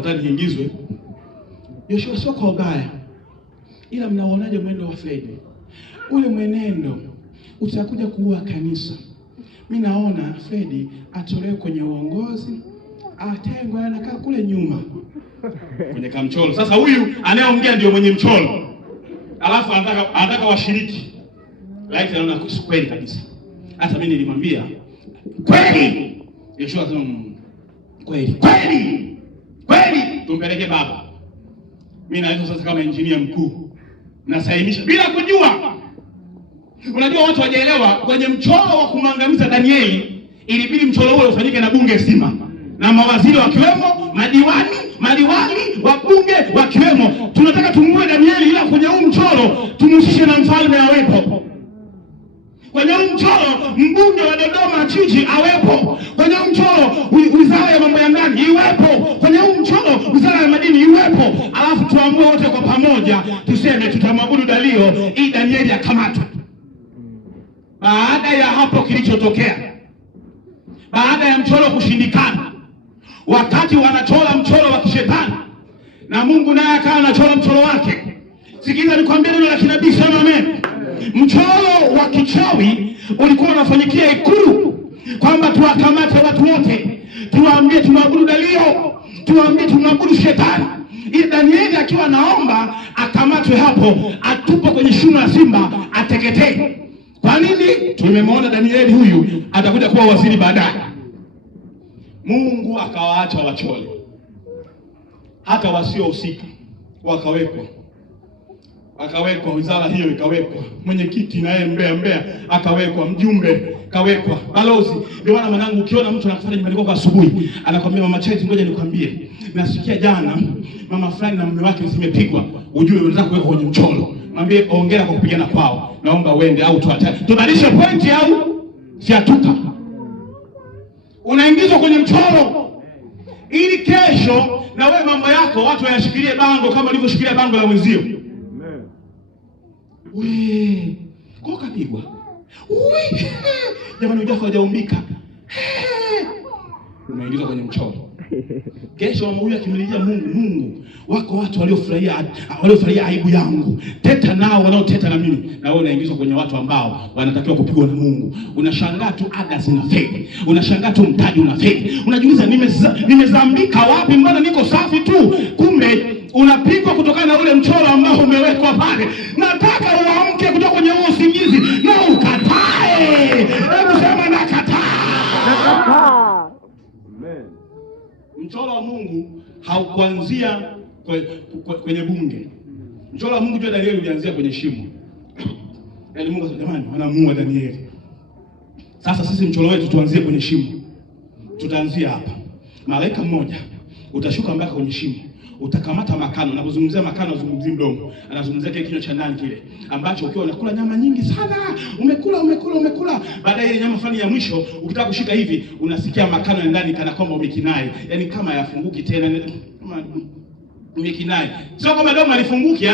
nataka niingizwe. Yoshua sio kwa ubaya, ila mnaonaje mwendo wa Fred? Ule mwenendo utakuja kuua kanisa. Mimi naona Fred atolewe kwenye uongozi, atengwe, anakaa kule nyuma kwenye kamcholo. Sasa huyu anayeongea ndio mwenye mcholo, alafu anataka washiriki. Like naona kweli kabisa. Hata mimi nilimwambia kweli. Yoshua sema kweli tumpeleke baba. Mimi naweza sasa kama engineer mkuu nasainisha bila kujua. Unajua watu wajaelewa, kwenye mchoro wa kumangamiza Danieli ilibidi mchoro ule ufanyike na bunge zima, na mawaziri wakiwemo, madiwani wa bunge wakiwemo. Tunataka tumuue Danieli, ila kwenye huu mchoro tumhusishe na mfalme awepo. Kwenye huu mchoro mbunge wa Dodoma jiji awepo. Kwenye huu mchoro wizara ya mambo ya ndani iwepo. Kwenye huu mchoro wizara ya madini iwepo. Alafu tuamue wote kwa pamoja tuseme tutamwabudu Dario ili Danieli akamatwe. Baada ya hapo kilichotokea, baada ya mchoro kushindikana, wakati wanachora mchoro wa kishetani na Mungu naye akawa anachora mchoro wake. Sikiliza nikwambie neno la kinabii, sema amen. Mchoro wa kichawi ulikuwa unafanyikia Ikulu kwamba tuwakamate watu wote, tuwaambie tunaabudu Dario, tuwaambie tunaabudu shetani. Ili Danieli akiwa naomba akamatwe hapo, atupwe kwenye shimo la simba, ateketee. Kwa nini? Tumemwona Danieli huyu atakuja kuwa waziri baadaye. Mungu akawaacha wachole, hata wasiohusika wakawekwa, wizara hiyo ikawekwa, mwenyekiti naye mbea akawekwa, mjumbe kawekwa, balozi. Ndio maana mwanangu, ukiona mtu anafanya nyumbani kwako asubuhi anakwambia mama Cheti, ngoja nikwambie, nasikia jana mama fulani na mume wake zimepigwa, ujue unataka kuweka kwenye mchoro. Mwambie hongera kwa kupigana kwao, naomba uende au tubadilishe pointi au siatuka. Unaingizwa kwenye mchoro ili kesho na wewe mambo yako watu wayashikilie bango kama ulivyoshikilia bango la mwenzio. Wewe kwa kapigwa. Jamani, ujafa hajaumbika. Unaingizwa kwenye mchoro. Kesho mama huyu akimlilia Mungu, wako watu waliofurahia aibu yangu. Teta nao wanaoteta na mimi. Na wewe unaingizwa kwenye watu ambao wanatakiwa kupigwa na Mungu. Unashangaa tu ada zinafeli. Unashangaa tu mtaji unafeli. Unajiuliza nimezambika wapi, mbona niko safi tu? Kumbe unapigwa kutokana na ule mchoro ambao umewekwa pale. Nataka uamke kutoka kwenye huo usingizi na ukatae. Hebu sema nakataa. Amen. Mchoro wa Mungu haukuanzia kwenye bunge. Mchoro wa Mungu jua Danieli ulianzia kwenye shimo. Yaani Mungu asema jamani, wanamuua Danieli. Sasa sisi mchoro wetu tuanzie kwenye shimo. Tutaanzia hapa. Malaika mmoja utashuka mpaka kwenye shimo. Utakamata makano. Unapozungumzia makano unazungumzia mdomo. Anazungumzia kile kinywa cha ndani kile ambacho ukiwa unakula nyama nyingi sana, umekula. Baada ya ile nyama fulani ya mwisho ukitaka kushika hivi, unasikia makano ya ndani kana kwamba umekinai. Yaani kama yafunguki tena, kama umekinai. Sio kama domo alifunguki,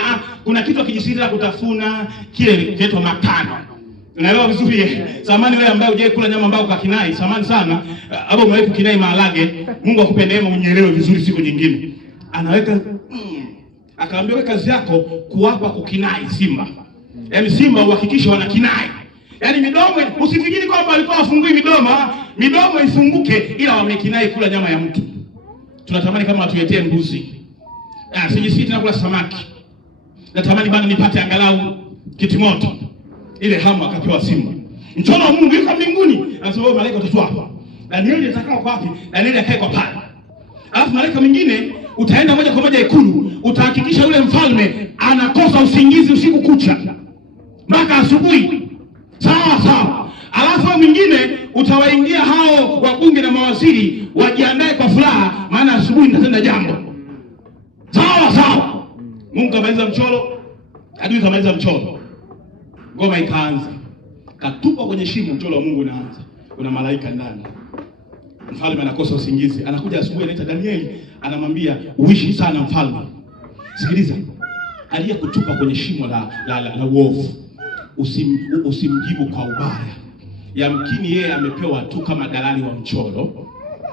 kuna kitu kijisirira kutafuna, kile kinaitwa makano. Unaelewa vizuri? Samani wewe ambaye hujai kula nyama ambayo ukakinai, samani sana. Hapo umewahi kukinai maharage, Mungu akupe neema unielewe vizuri siku nyingine. Anaweka akaambia wewe kazi yako kuwapa kukinai simba. Yaani simba uhakikishe wanakinai. Yaani midomo, usifikiri kwamba alikuwa afungui midomo ifunguke, ila wamekinai kula nyama ya mtu. Tunatamani kama watuletee mbuzi. Sijisiki tena kula samaki. Natamani bana nipate angalau kitimoto. Ile hamu akapewa simba. Mchoro wa Mungu yuko mbinguni. Anasema wewe malaika utatua hapa. Danieli atakao kwa wapi? Danieli akae kwa pale. Alafu malaika mwingine utaenda moja kwa moja Ikulu, utahakikisha yule mfalme anakosa usingizi usiku kucha mpaka asubuhi. Sawa. Alafu mwingine utawaingia hao wabunge na mawaziri wajiandae kwa furaha, maana asubuhi nitatenda jambo. Sawa. Mungu kamaliza mchoro, adui kamaliza mchoro. Ngoma ikaanza. Katupa kwenye shimo, mchoro wa Mungu unaanza. Kuna malaika ndani. Mfalme anakosa usingizi. Anakuja asubuhi, anaita Danieli, anamwambia uishi sana mfalme. Sikiliza. Aliyekutupa kwenye shimo la uovu, usimjibu kwa ubaya. Yamkini yeye amepewa tu kama dalali wa mchoro.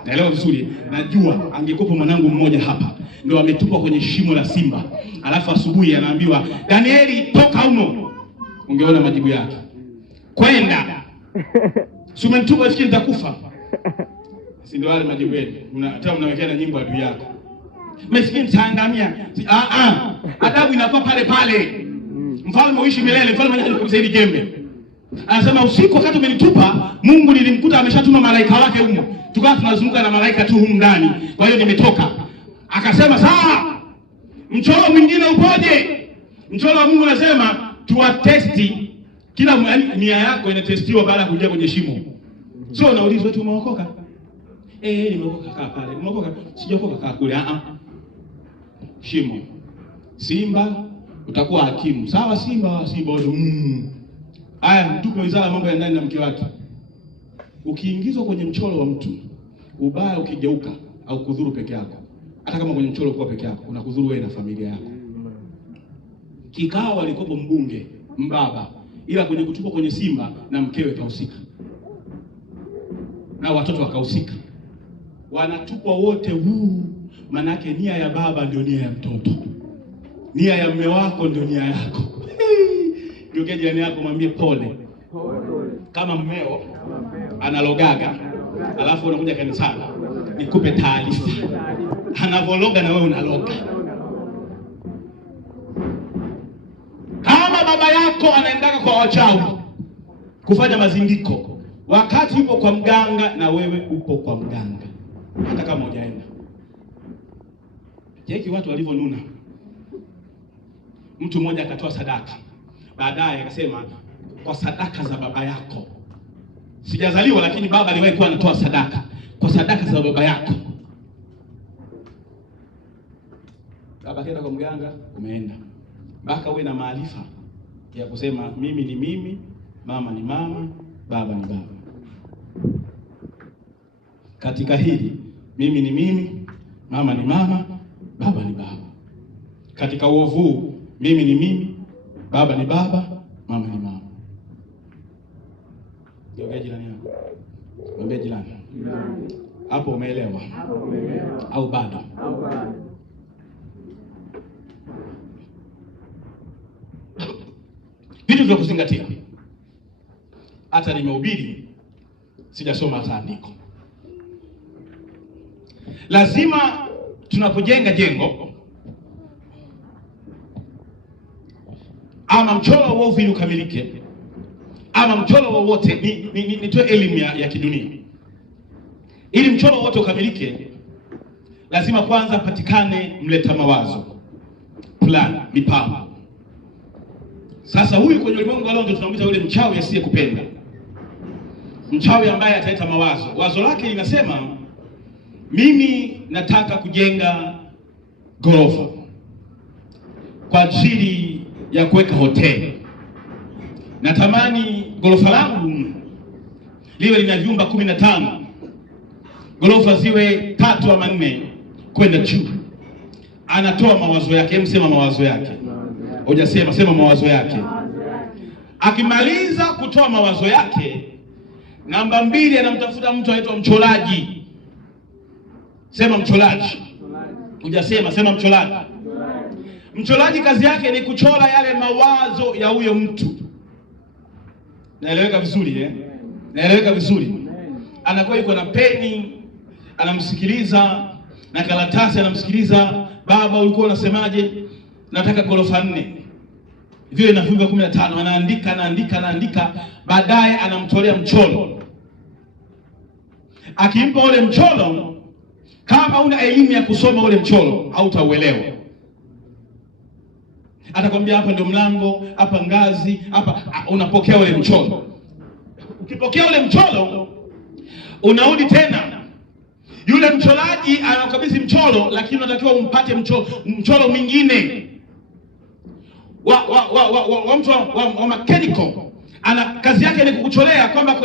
Naelewa vizuri. Najua angekupa mwanangu mmoja hapa, ndio ametupwa kwenye shimo la simba, alafu asubuhi anaambiwa Danieli, toka humo. Ungeona majibu yake, kwenda. Si umenitupa usikie nitakufa? Si ndio wale majibu yenu? Hata mnawekea na nyimbo adui yako, maskini taangamia. Adabu inakuwa pale pale. Mfalme uishi milele, mfalme mwenyewe alikumsaidia jembe. Anasema usiku wakati umenitupa, Mungu nilimkuta ameshatuma malaika wake humo. Tukawa tunazunguka na malaika tu humu ndani. Kwa hiyo nimetoka. Akasema sawa. Mchoro mwingine upoje? Mchoro wa Mungu anasema tuwatesti kila nia yako inatestiwa baada ya kuingia kwenye shimo. Sio unaulizwa tu umeokoka? Nimeokoka, kaa pale. Umeokoka? Sijaokoka, kaa kule. Shimo. Simba utakuwa hakimu. Sawa simba wote. Haya, mtupe wizara mambo ya ndani na mke wake. Ukiingizwa kwenye mchoro wa mtu, ubaya ukigeuka au kudhuru peke yako. Hata kama kwenye mchoro kwa peke yako, unakudhuru wewe na familia yako. Kikao alikopo mbunge, mbaba, ila kwenye kutupwa kwenye simba na mkewe kahusika. Na watoto wakahusika. Wanatupwa wote manake nia ya baba ndio nia ya mtoto. Nia ya mume wako ndio nia yako. Ndio jirani yako mwambie pole. Kama mmeo analogaga, alafu unakuja kanisani, nikupe taarifa. Anavologa na wewe unaloga. Kama baba yako anaendaka kwa wachawi kufanya mazindiko, wakati upo kwa mganga na wewe upo kwa mganga, hata kama hujaenda. Jeki watu walivyonuna. Mtu mmoja akatoa sadaka. Baadaye akasema kwa sadaka za baba yako. Sijazaliwa lakini baba aliwahi kuwa anatoa sadaka. Kwa sadaka za baba yako. Baba kaenda kwa mganga, umeenda. Mpaka uwe na maarifa ya kusema mimi ni mimi, mama ni mama, baba ni baba. Katika hili mimi ni mimi, mama ni mama, baba ni baba. Katika uovu mimi ni mimi, baba ni baba, mama ni mama. Ndio jirani yako. Mwambie jirani. Hapo umeelewa? Au bado? Vitu vya kuzingatia. Hata nimehubiri sijasoma hata andiko. Lazima tunapojenga jengo ama mchoro wowote ili ukamilike, ama mchoro wowote nitoe elimu ya kidunia. Ili mchoro wote ukamilike, lazima kwanza patikane mleta mawazo, plan, mipango. Sasa huyu kwenye ulimwengu leo ndio tunamwita yule mchawi asiyekupenda. Mchawi ambaye ataleta mawazo. Wazo lake linasema mimi nataka kujenga ghorofa kwa ajili ya kuweka hoteli. Natamani ghorofa langu liwe lina vyumba 15. Ghorofa ziwe 3 ama 4 kwenda juu. Anatoa mawazo yake, msema mawazo yake. Hujasema, sema mawazo yake. Akimaliza kutoa mawazo yake, namba 2 anamtafuta mtu anaitwa mchoraji. Sema mchoraji. Hujasema, sema mchoraji. Mchoraji kazi yake ni kuchora yale mawazo ya huyo mtu. Naeleweka vizuri Naeleweka vizuri. Anakuwa yuko na peni, anamsikiliza, na karatasi anamsikiliza. Baba ulikuwa unasemaje? Nataka ghorofa 4. Vile na vyumba 15. Anaandika. Baadaye anamtolea mchoro. Akimpa ule mchoro, kama una elimu ya kusoma ule mchoro, hautauelewa. Atakwambia hapa ndio mlango, hapa ngazi, hapa. Unapokea ule mchoro. Ukipokea ule mchoro, unarudi tena. Yule mchoraji anakabidhi mchoro, lakini unatakiwa umpate mchoro mwingine. Mtu wa mechanical ana kazi yake ni kukucholea kwamba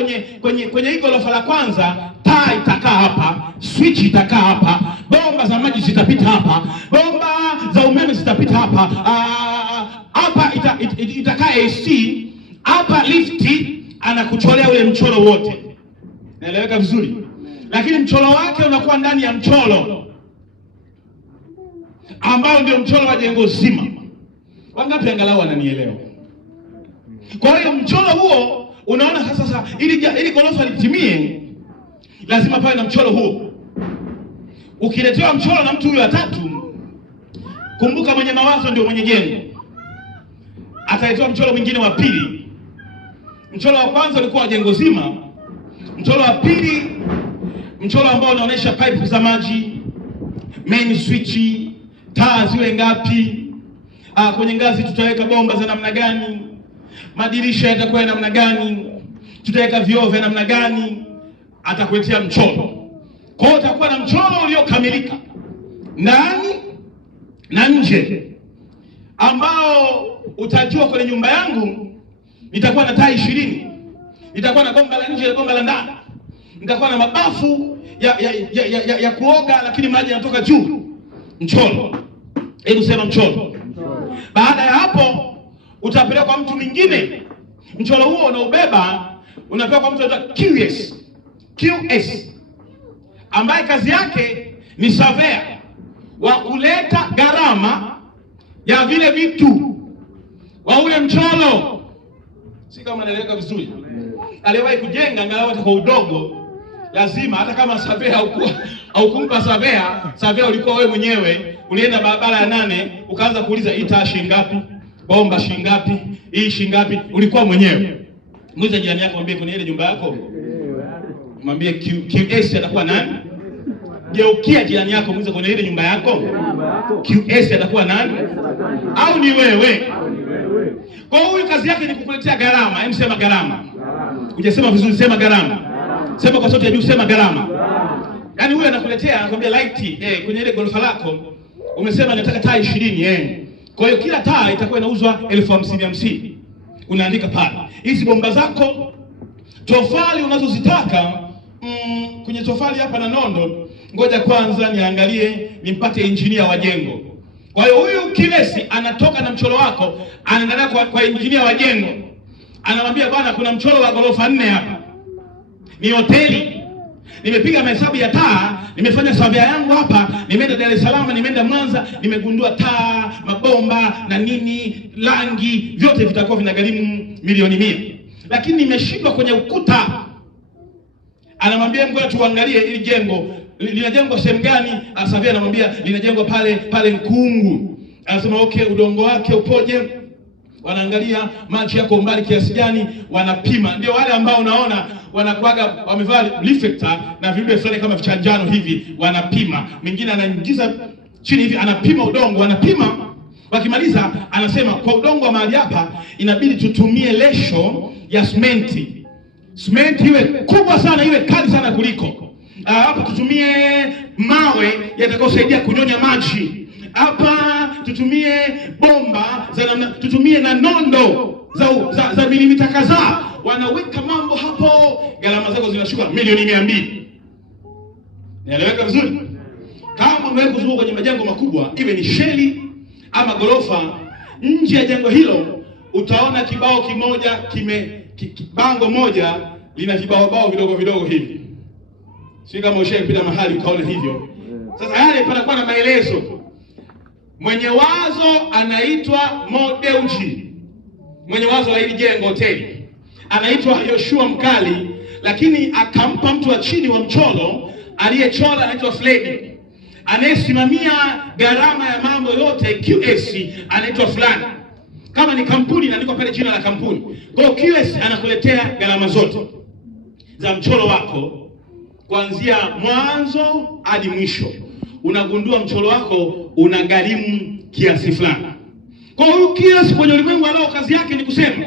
kwenye hii ghorofa la kwanza taa itakaa hapa, switch itakaa hapa, bomba za maji zitapita hapa, bomba za umeme zitapita hapa, hapa itakaa AC, hapa lifti. Anakucholea ule mchoro wote. Naeleweka vizuri? Lakini mchoro wake unakuwa ndani ya mchoro. ambao ndio mchoro wa jengo zima. Wangapi angalau wananielewa? Kwa hiyo mchoro huo unaona sasa ili ghorofa litimie lazima pawe na mchoro huo. Ukiletewa mchoro na mtu huyo wa tatu, kumbuka mwenye mawazo ndio mwenye jengo. Ataletewa mchoro mwingine wa pili. Mchoro wa kwanza ulikuwa wa jengo zima. Mchoro wa pili, mchoro ambao unaonyesha pipe za maji, main switch, taa ziwe ngapi, kwenye ngazi tutaweka bomba za namna gani, madirisha yatakuwa namna gani, tutaweka vioo vya namna gani. Atakuletea mchoro. Kwa hiyo utakuwa na mchoro uliokamilika ndani na nje, ambao utajua kwenye nyumba yangu nitakuwa na taa 20, nitakuwa na bomba la nje na bomba la ndani, nitakuwa na mabafu ya kuoga lakini maji yanatoka juu. Mchoro. Hebu sema mchoro. Baada ya hapo utapeleka kwa mtu mwingine. Mchoro huo unaubeba unapewa kwa mtu anaitwa QS ambaye kazi yake ni surveyor wa kuleta gharama ya vile vitu wa ule mchoro. Si kama naeleweka vizuri? Aliyewahi kujenga angalau hata kwa udogo, lazima hata kama surveyor au kumpa surveyor ulikuwa wewe mwenyewe, ulienda barabara ya 8 ukaanza kuuliza hii taa shilingi ngapi, bomba shilingi ngapi, hii shilingi ngapi, ulikuwa mwenyewe. Muulize jirani yako, mwambie kwenye ile nyumba yako, mwambie QS atakuwa nani? Geukia jirani yako, muulize kwenye ile nyumba yako QS atakuwa nani? Au ni wewe? Kwa hiyo kazi yake ni kukuletea gharama. Hebu sema gharama. Hujasema vizuri, sema gharama. Sema kwa sauti ya juu, sema gharama. Yaani huyu anakuletea, anakuambia light kwenye ile ghorofa lako umesema nataka taa 20 Kwa hiyo kila taa itakuwa inauzwa 50,000. Unaandika pale. Hizi bomba zako, tofali unazozitaka, kwenye tofali hapa na nondo, ngoja kwanza niangalie nimpate engineer wa jengo. Kwa hiyo huyu Kilesi anatoka na mchoro wako, anaenda kwa engineer wa jengo. Anamwambia bwana, kuna mchoro wa ghorofa 4 hapa. Ni hoteli. Nimepiga mahesabu ya taa, nimefanya survey yangu hapa, nimeenda Dar es Salaam, nimeenda Mwanza, nimegundua taa, mabomba na nini, rangi, vyote vitakuwa vinagharimu milioni 100. Lakini nimeshindwa kwenye ukuta. Anamwambia ngoja tuangalie ili jengo linajengwa sehemu gani. Survey anamwambia linajengwa pale Mkungu. Anasema okay, udongo wake upoje? Wanaangalia maji yako mbali kiasi gani, wanapima. Ndio wale ambao unaona wanakuaga wamevaa reflector na vidude fulani kama vichanjano hivi, wanapima. Mwingine anaingiza chini hivi, anapima udongo, wanapima. Wakimaliza anasema kwa udongo wa mahali hapa inabidi tutumie lesho ya simenti. Simenti iwe kubwa sana, iwe kali sana kuliko. Hapa tutumie mawe yatakayosaidia kunyonya maji. Hapa tutumie bomba tutumie na nondo za milimita kadhaa. Wanaweka mambo hapo, gharama zako zinashuka milioni 200. Naeleweka vizuri? Kama unaweza kuzunguka kwenye majengo makubwa, iwe ni sheli ama gorofa, nje ya jengo hilo utaona kibao kimoja bango moja lina vibao vidogo vidogo hivi. Si kama ushapita mahali ukaona hivyo. Sasa yale panakuwa na maelezo. Mwenye wazo anaitwa Modeuji. Mwenye wazo la hili jengo hoteli anaitwa Yoshua Mkali, lakini akampa mtu wa chini wa mchoro aliyechora anaitwa Fledi. Anayesimamia gharama ya mambo yote QS anaitwa fulani. Kama ni kampuni inaandikwa pale jina la kampuni. Kwa hiyo QS anakuletea gharama zote za mchoro wako kuanzia mwanzo hadi mwisho. Unagundua mchoro wako unagharimu kiasi fulani. Kwa hiyo QS kwenye ulimwengu leo kazi yake ni kusema